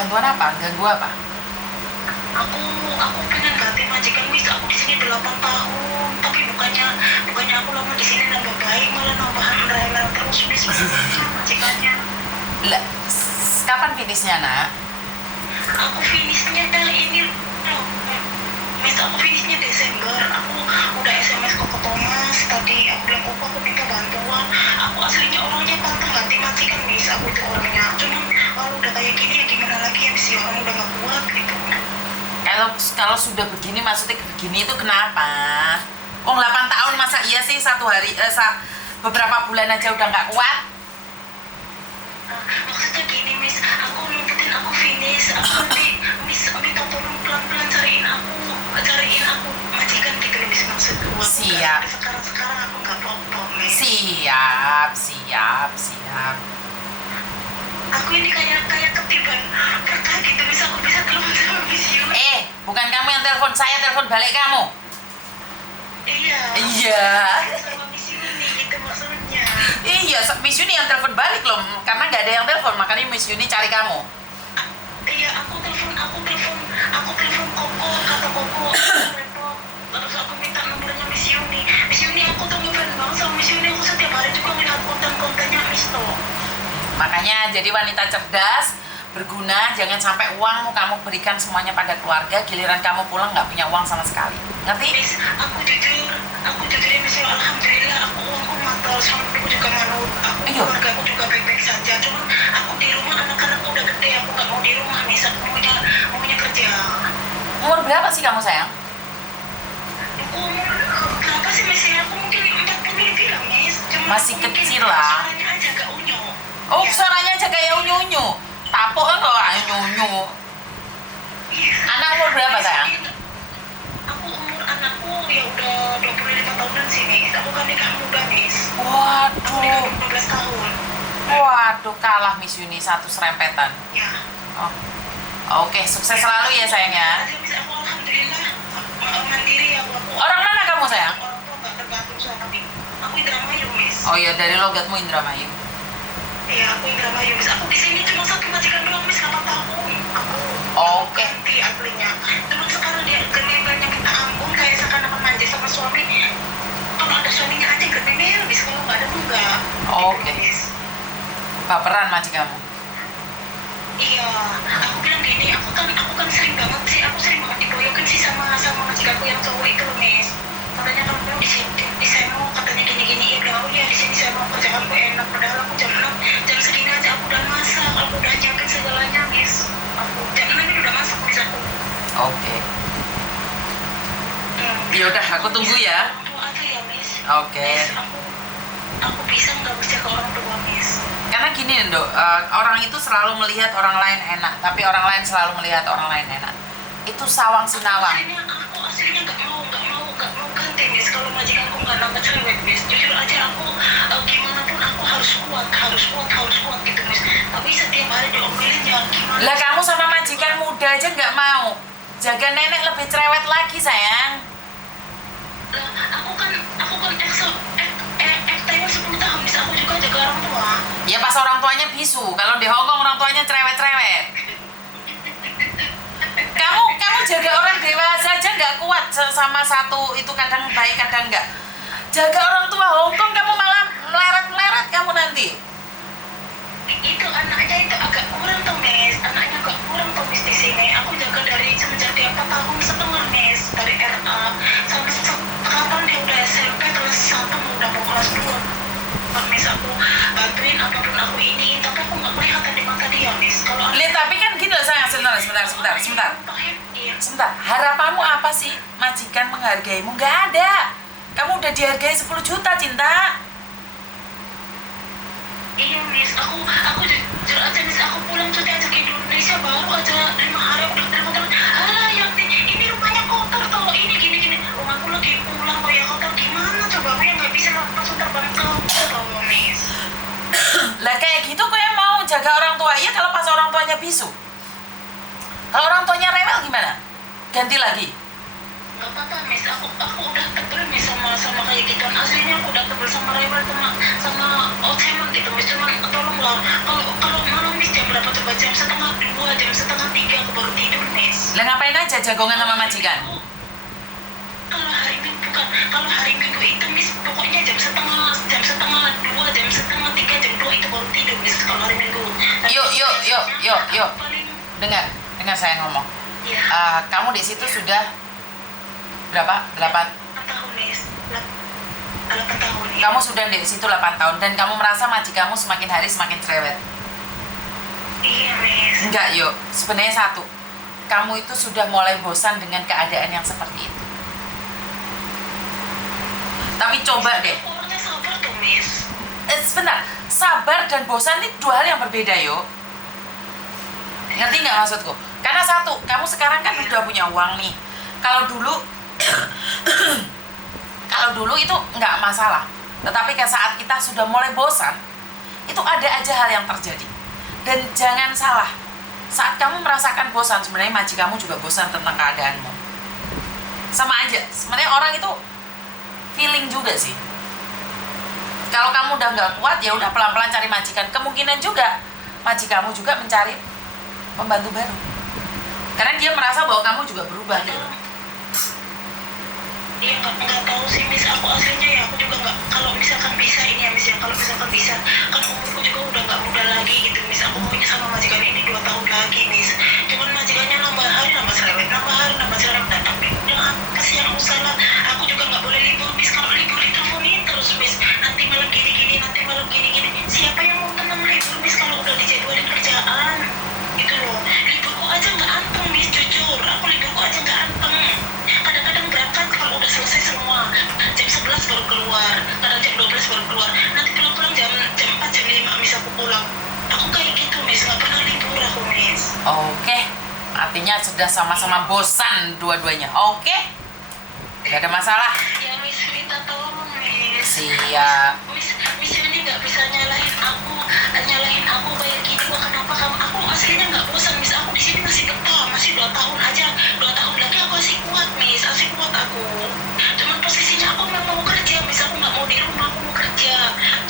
Bantuan apa? Ganggu apa? Aku aku pengen ganti majikan Miss. Aku di sini 8 tahun, tapi bukannya bukannya aku lama di sini nambah baik, malah nambahan rewel terus Miss. Majikannya. Lah, kapan finishnya, Nak? Aku finishnya ini loh, Miss. Aku finishnya Desember. Aku udah SMS ke Thomas tadi. Aku bilang aku minta bantuan. Aku aslinya orangnya pantang ganti majikan Miss. Aku itu orangnya. Cuman kalau udah kayak gini ya gimana lagi ya Miss, ya orang udah gak kuat gitu. Kalau sudah begini, maksudnya begini itu kenapa? Oh, 8 tahun masa iya sih satu hari, beberapa bulan aja udah nggak kuat? Maksudnya gini Miss, aku numputin aku finish. Aku nanti Miss minta tolong pelan-pelan cariin aku majikan gitu loh Miss, maksudku. Siap. Sekarang aku nggak apa-apa Miss. Siap. Aku ini kayak ketiban berkah gitu Miss. Aku bisa telepon sama Miss Yuni. Bukan kamu yang telepon, saya telepon balik kamu. Iya. Sama Miss Yuni gitu maksudnya. Iya, Miss Yuni yang telepon balik loh, karena nggak ada yang telepon, makanya Miss Yuni cari kamu. Iya, aku telepon Koko, kata Koko repot. Terus aku minta nomornya Miss Yuni. Miss Yuni, aku tuh ngefans banget sama Miss Yuni. Aku setiap hari juga ngeliat konten-kontennya Miss toh. Makanya jadi wanita cerdas, berguna, jangan sampai uangmu kamu berikan semuanya pada keluarga, giliran kamu pulang nggak punya uang sama sekali. Ngerti? Miss, aku jujur ya Miss, alhamdulillah aku uangku matal, suamiku juga manut, keluarga aku juga baik-baik saja. Cuman aku di rumah, anak-anakku udah gede, aku nggak mau di rumah Miss, aku maunya kerja. Umur berapa sih kamu sayang? Aku umur berapa sih Miss? Aku mungkin 40 lebih lah Miss. Cuman Masih aku mungkin kecil lah. suaranya aja agak unyu. Oh, Ya. suaranya aja kayak unyu-unyu. Tapuk kan kalau unyu-unyu. Iya. Anak umur berapa sayang? Anakku ya udah 25 tahunan sih Miss. Aku kan nikah muda Miss. Aku nikah Waduh, 15 tahun. waduh kalah Miss Yuni satu serempetan. Ya. Oh. Oke, sukses selalu ya sayang ya. Miss, aku alhamdulillah mandiri ya. Aku Orang mana kamu sayang? orang tua nggak tergantung sama Miss. Aku Indramayu Miss. Oh iya, dari logatmu Indramayu. Iya, aku Indramayu Miss. Aku di sini cuma satu majikan doang Miss, 8 tahun. Aku Oke. ganti aslinya. Cuma sekarang dia gemel-gemelnya minta ampun, kayak seakan-akan manja sama suami. Kalau ada suaminya aja gemel Miss, kalau nggak ada tuh enggak. Oke. Gitu, Miss. Baperan majikanmu. Iya, aku bilang gini, aku kan sering banget sih, aku sering banget diboyokin sih sama majikanku yang cowok itu loh Miss. Katanya kamu di seno, katanya gini-gini, ya bilang, oh ya di sini saya mau kerjaanku enak, padahal aku jam segini aja aku udah masak, aku udah nyiapin segalanya Miss. Aku jam 6 ini udah masak Miss aku. Oke. Yaudah, aku tunggu ya. Orang tua aja ya Miss. Oke. Miss, aku bisa nggak jaga orang tua Miss. Karena gini Dok, orang itu selalu melihat orang lain enak, tapi orang lain selalu melihat orang lain enak. Itu sawang sinawang. Aku aslinya nggak mau ganti Miss. Kalau majikanku nggak nambah cerewet Miss, jujur aja aku gimana pun aku harus kuat gitu Miss. Tapi setiap hari diomelin ya gimana? Lah kamu sama majikan muda aja nggak mau. Jaga nenek lebih cerewet lagi sayang. Lah aku kan FTW 10 tahun Miss. Aku juga jaga orang tua. Ya pas orang tuanya bisu. Kalau di Hongkong orang tuanya cerewet-cerewet. Kamu jaga orang dewasa aja nggak kuat sama satu itu, kadang baik kadang nggak. Jaga orang tua Hongkong kamu malah meleret-meleret kamu nanti. Itu anaknya itu agak kurang tuh Miss. Anaknya agak kurang tuh Miss di sini. Aku jaga dari semenjak dia 4 tahun setengah Miss, dari RA sampai sekarang dia udah SMP kelas 1 udah mau kelas 2. Miss, aku bantuin apapun aku iniin, tapi aku nggak kelihatan di mata dia Miss. Kalau Lihat tapi kan gini loh sayang, sebentar. Harapanmu apa sih majikan menghargaimu? Nggak ada. Kamu udah dihargai 10 juta cinta. iya Miss, aku jujur aja Miss, aku pulang cuti aja ke Indonesia baru aja 5 hari udah terima teman. Alah yang ini rumahnya kotor toh, ini gini. Rumahku lagi pulang kok ya kotor, gimana coba aku yang nggak bisa langsung terbang ke toh Miss. Lah kayak gitu kok yang mau jaga orang tua. Iya kalau pas orang tuanya bisu. Kalau orang tuanya rewel gimana? Ganti lagi. Gak apa-apa Miss, aku udah tebel Miss sama kayak gituan. Aslinya aku udah tebel sama rewel sama ocehan gitu Miss. Cuman tolonglah, kalau malam Miss jam berapa coba jam 1:30, jam 1:30 aku baru tidur, Miss. Lah ngapain aja jagongan sama majikan? Kalau hari Minggu itu, Miss, pokoknya jam 1:30, jam 1:30, jam 1:30, jam 2 itu baru tidur, Miss, kalau hari Minggu. Yuk. Paling, Dengar saya ngomong. ya, Kamu di situ sudah berapa? 8. 8 tahun, Miss. 8 tahun, ya. Kamu sudah di situ 8 tahun dan kamu merasa majikanmu semakin hari semakin cerewet. Iya, Miss. Enggak, yuk. Sebenarnya satu. Kamu itu sudah mulai bosan dengan keadaan yang seperti itu. Tapi coba deh. Aku orangnya sabar tuh, Miss. Sebentar. Sabar dan bosan ini dua hal yang berbeda, yuk. Ngerti nggak maksudku? Karena satu, kamu sekarang kan udah punya uang nih. Kalau dulu itu nggak masalah. Tetapi saat kita sudah mulai bosan, itu ada aja hal yang terjadi. Dan jangan salah, saat kamu merasakan bosan, sebenarnya majikanmu juga bosan tentang keadaanmu. Sama aja, sebenarnya orang itu feeling juga sih. Kalau kamu udah nggak kuat, ya udah pelan-pelan cari majikan. Kemungkinan juga majikanmu juga mencari pembantu baru. Karena dia merasa bahwa kamu juga berubah gitu. Iya, nggak tahu sih, Miss. Aku aslinya ya, aku juga nggak, kalau misalkan bisa ini ya, Miss, ya, kalau misalkan bisa, kan umurku juga udah nggak muda lagi gitu, Miss. Aku maunya sama majikan ini 2 tahun lagi, Miss. Cuman majikannya nambah hari nambah cerewet, tapi udah apa sih yang aku salah? Aku juga nggak boleh libur, Miss. Kalau libur diteleponin terus, Miss. Nanti malam gini-gini, nanti malam gini-gini. Siapa yang mau tenang libur, Miss, kalau udah dijadwalin kerjaan? Gitu loh. Liburku aja nggak anteng, Miss, jujur. Aku liburku aja nggak anteng. Kadang-kadang berangkat kalau udah selesai semua, jam 11 baru keluar, kadang jam 12 baru keluar, nanti pulang jam 4, jam 5, Miss, aku pulang. Aku kayak gitu, Miss, nggak pernah libur aku, Miss. Oke, artinya sudah sama-sama bosan dua-duanya. Oke, gak ada masalah. Ya, Miss, minta tolong, Miss. Siap. Miss ini nggak bisa nyalahin aku kayak gini. Wah, kenapa kamu? Aku aslinya nggak bosan, Miss. Aku di sini masih betah, masih 2 tahun aja. 2 tahun lagi aku masih kuat, Miss. Masih kuat aku. Cuman posisinya aku memang mau kerja, Miss. Aku nggak mau di rumah, aku mau kerja.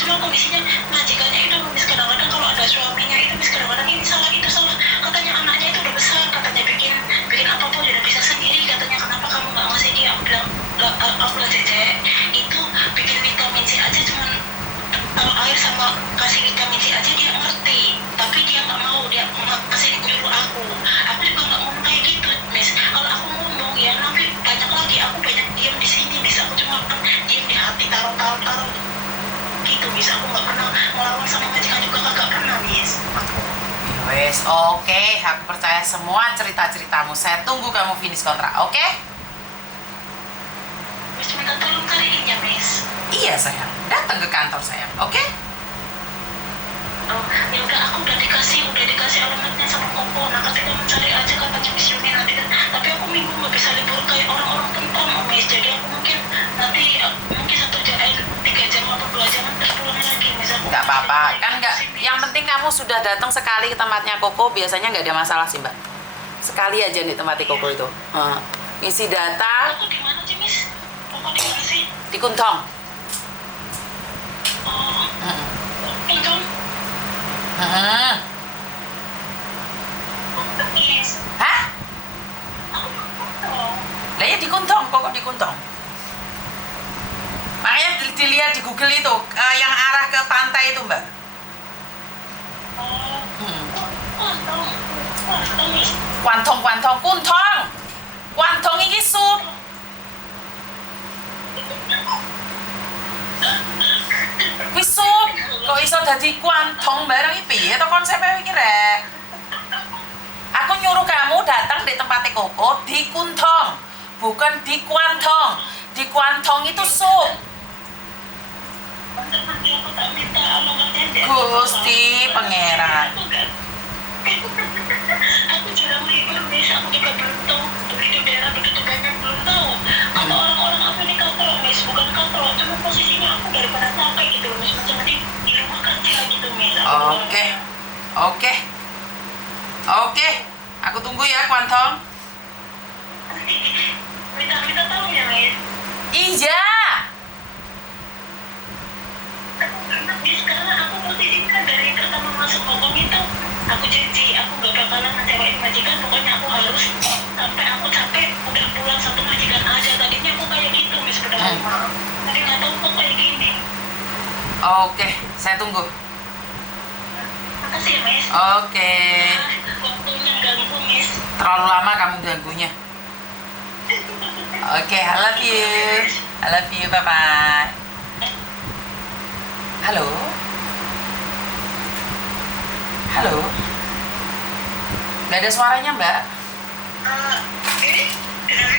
Cuma kondisinya majikannya itu, Miss, kadang-kadang kalau ada suaminya itu, Miss, kadang-kadang ini salah, itu salah. Katanya anaknya itu udah besar, katanya bikin apapun udah bisa sendiri. Katanya kenapa kamu nggak ngasih dia? Aku bilang, Cece, itu bikin vitamin C aja, cuman taruh air sama kasih vitamin C aja dia ngerti, tapi dia nggak mau, dia kasih nyuruh aku juga nggak ngomong kayak gitu, Miss. Kalau aku ngomong ya nanti banyak lagi, aku banyak diam di sini, Miss. Aku cuma diam di hati, taruh gitu, Miss. Aku nggak pernah ngelawan sama majikan juga, kagak pernah, Miss. Wes, oke, aku percaya semua cerita-ceritamu. Saya tunggu kamu finish kontrak, oke? Miss, minta tolong cariin ya, Miss. Iya sayang, datang ke kantor sayang, oke? Oh, ya udah, aku udah dikasih alamatnya sama Koko. Nah, katanya mencari aja, katanya Miss Yuni nanti. Tapi aku minggu nggak bisa libur kayak orang-orang tentang, Miss. Jadi aku mungkin nanti 3 jam atau 2 jam terus pulang lagi, Miss. Aku Nggak apa-apa, kan nggak. Miss. Yang penting kamu sudah datang sekali ke tempatnya Koko, biasanya nggak ada masalah sih mbak. Sekali aja di tempatnya Koko itu. Isi data Koko di mana sih, Miss? Koko di mana sih? di Kuntong. Oh, Mm-mm. Kuntong. Mm-mm. Miss. Hah? Aku Kuntong. Lah ya di Kuntong, Koko di Kuntong. Makanya dilihat di Google itu yang arah ke pantai itu mbak. Oh, Hmm. Kuntong, Miss. Kuntong, Kuntong iki sup. Wis sup, kok iso dadi kuantong bareng iki piye to konsepnya iki rek? Aku nyuruh kamu datang di tempatnya Koko di Kuntong, bukan di Kuantong. Di Kuantong itu sup. Nanti aku tak minta alamatnya deh. Gusti Pangeran. Aku jarang libur, Miss. Aku juga belum tahu begitu daerah begitu banyak, belum tahu. Kata orang-orang aku ini katrok, Miss, bukan katrok. Cuma posisinya aku daripada capek gitu, Miss. Macam di rumah kerja gitu, Miss. Oke. Aku tunggu ya Kuantong. Minta tolong ya, Miss. Iya. Miss, karena aku posisinya dari pertama masuk Hongkong itu aku janji aku nggak bakalan ngecewain majikan, pokoknya aku harus sampai aku capek udah pulang satu majikan aja. Tadinya aku kayak gitu Miss padahal tapi nggak tahu kok kayak gini. Oke, saya tunggu. Makasih ya Miss. Oke. Waktunya ganggu Miss. Terlalu lama kamu ganggunya. Oke, I love you. I love you, bye-bye. Halo? Halo? Gak ada suaranya, Mbak?